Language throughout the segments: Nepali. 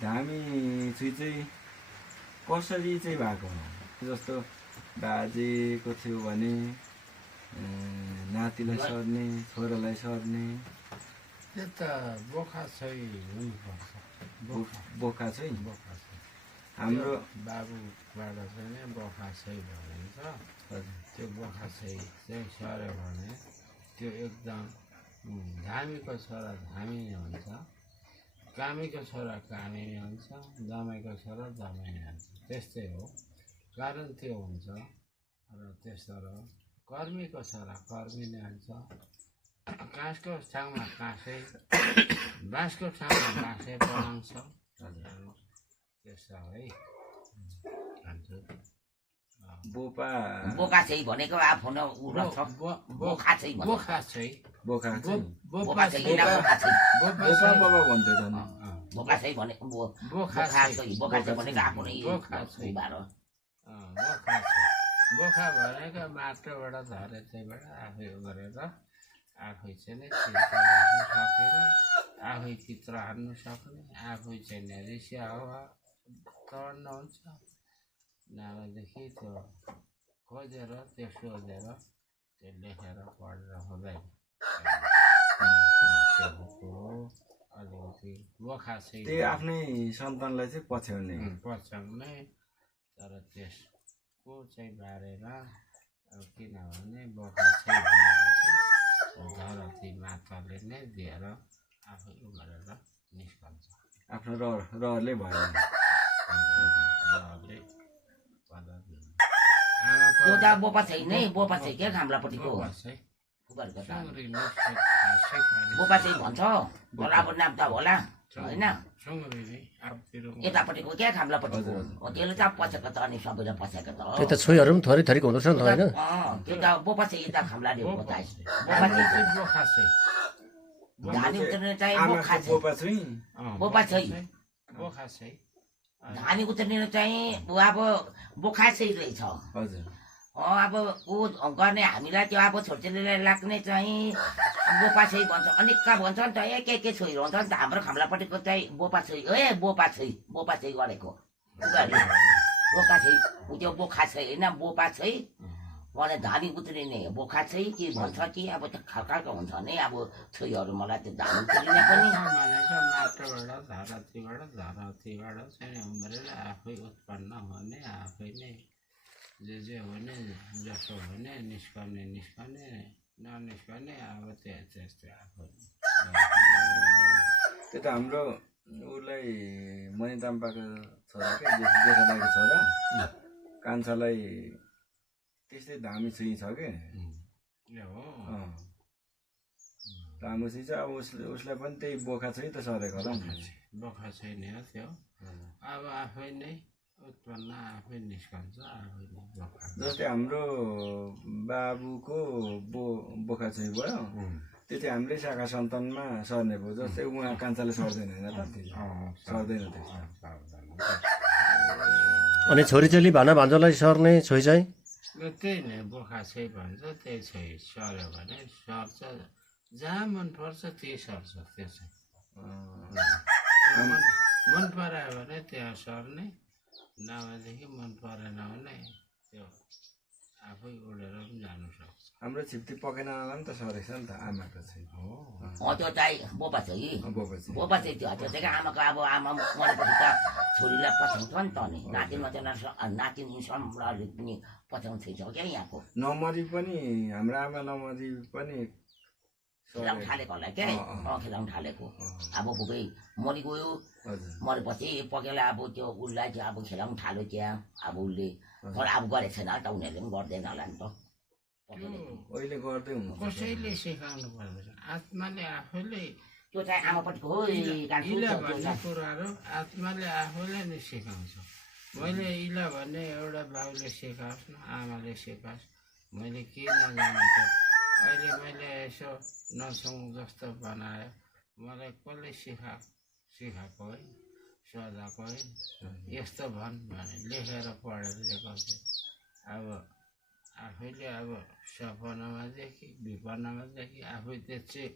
धामी छुई चाहिँ कसरी चाहिँ भएको जस्तो बाजेको थियो भने नातिलाई सर्ने छोरालाई सर्ने त्यो त बोखा चाहिँ हुनुपर्छ बोका चाहिँ बोखा चाहिँ हाम्रो बाबुबाट चाहिँ नै बोखा चाहिँ भनिन्छ त्यो बोखा चाहिँ सर्यो भने त्यो एकदम धामीको छोरा धामी नै हुन्छ कामीको छोरा कामी नै हुन्छ दमाईको छोरा दमाई नै हुन्छ त्यस्तै हो कारण त्यो हुन्छ र त्यस्तो र कर्मीको छोरा कर्मी नै हुन्छ काँसको ठाउँमा काँसै बाँसको ठाउँमा बाँसै पलाउँछ त्यस्तो है भन्छु बोका चाहिँ भनेको आफू बोखा चाहिँ बोखा चाहिँ बोका चाहिँ बोका चाहिँ बाबा भन्दै छन् बोका चाहिँ भनेको बोखा चाहिँ भनेको आफू नै बोखा भनेको माटोबाट झरे त्यहीबाट आफै गरेर आफै चाहिँ चिन्ता सक्ने आफै चित्र हान्नु सक्ने आफै चाहिँ रिसिया हावा तर्न हुन्छ नभएदेखि त्यो खोजेर त्यो सोधेर त्यो लेखेर पढेर हुँदैन अलिकति बोखा चाहिँ त्यही आफ्नै सन्तानलाई चाहिँ पछ्याउने तर त्यसको चाहिँ बारेमा किनभने बोखा चाहिँ भनेपछि धरती माताले नै दिएर आफै उमारेर निस्कन्छ आफ्नो रहरले भयो त्यो त बोपा छैन है बोपा चाहिँ के खाम्लापट्टिको बोपा चाहिँ भन्छ तर अब नाम त होला होइन यतापट्टिको क्या खाम्लापट्टिको त्यसले त पछेको त अनि सबैलाई पछेको त त्यो त छोइहरू पनि थरी थरीको हुँदो रहेछ नि त होइन त्यो त बोपा चाहिँ यता खाम्लाले बोपा धानी उत्रने चाहिँ बोपा चाहिँ धानी उत्रने चाहिँ अब बोखा चाहिँ रहेछ अब ऊ गर्ने हामीलाई त्यो अब छोरचेलीलाई लाग्ने चाहिँ बोपा छै भन्छ अनेकका भन्छ नि त के छोइरो हुन्छ नि त हाम्रो खाम्लापट्टिको चाहिँ बोपा छै बोपा छै गरेको बोका छै त्यो बोखा छै होइन बोपा छै भने धानी उत्रिने बोखा छै के भन्छ कि अब त्यो खालको हुन्छ नि अब छोइहरू मलाई त्यो धानी उत्रिने पनि माटोबाट धरतीबाट चाहिँ उम्रेर आफै उत्पन्न हुने आफै नै जे हुने जसो हुने निस्कने ननिस्कने अब त्यस्तै आफू त्यो त हाम्रो उसलाई मणिताम्पाको छोरा क्या जेठाबाईको छोरा कान्छालाई त्यस्तै धामी छुई छ के धामी छुई छ अब उसलाई पनि त्यही बोखा छ त सरेको होला बोखा छैन त्यो अब आफै नै उत्पन्न आफै निस्कन्छ आफै जस्तै हाम्रो बाबुको बोखा चाहिँ भयो त्यो चाहिँ हाम्रै शाखा सन्तानमा सर्ने भयो जस्तै उहाँ कान्छाले सर्दैन होइन त सर्दैन अनि छोरीचेली भाना भान्जोलाई सर्ने छोइ चाहिँ त्यही नै बोखा छै भन्छ त्यही छै सर्यो भने सर्छ जहाँ मन पर्छ त्यही सर्छ त्यो चाहिँ मन परायो भने त्यहाँ सर्ने नभएदेखि मन परेन भने त्यो आफै उडेर पनि जानु सक्छ हाम्रो छिप्ती पकेन पनि त सरेको छ नि त आमाको चाहिँ त्यो चाहिँ बोपा चाहिँ त्यो चाहिँ आमाको अब आमा मरेपछि त छोरीलाई पछ्याउँछ नि त नि नातिनमा चाहिँ नातिन अलिक पनि पछ्याउँछ क्या यहाँको नमरी पनि हाम्रो आमा नमरी पनि खेलाउनु थालेको होला क्या खेलाउनु थालेको अब फुकै मरिगयो मरेपछि पकेला अब त्यो उसलाई चाहिँ अब खेलाउनु थाल्यो त्यहाँ अब उसले तर अब गरेको छैन त उनीहरूले पनि गर्दैन होला नि त अहिले गर्दै हुनु कसैले सिकाउनु पर्दैन आत्माले आफैले त्यो चाहिँ आमापट्टिको हो भन्ने कुराहरू आत्माले आफैले नै सिकाउँछ मैले इला भन्ने एउटा बाउले सिकाओस् न आमाले सिकाओस् मैले के नजानेको अहिले मैले यसो नसौँ जस्तो बनायो मलाई कसले सिकाएको है सोधाएको है यस्तो भन् भने लेखेर पढेर लेखाउँछ अब आफैले अब सपनामा देखि विपन्नमा देखि आफै त्यो चाहिँ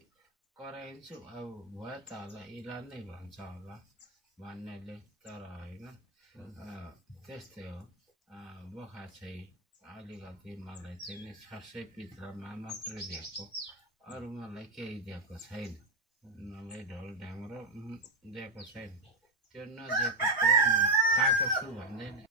कराइन्छु अब भयो त होला इला नै भन्छ होला भन्नेले तर होइन त्यस्तै हो बोखा चाहिँ अलिकति मलाई चाहिँ नि 600 पित्रामा मात्रै दिएको अरू मलाई केही दिएको छैन मलाई ढोल ढ्याङ्ग्रो दिएको छैन त्यो नदिएको कुरा म पाएको छु भन्दैन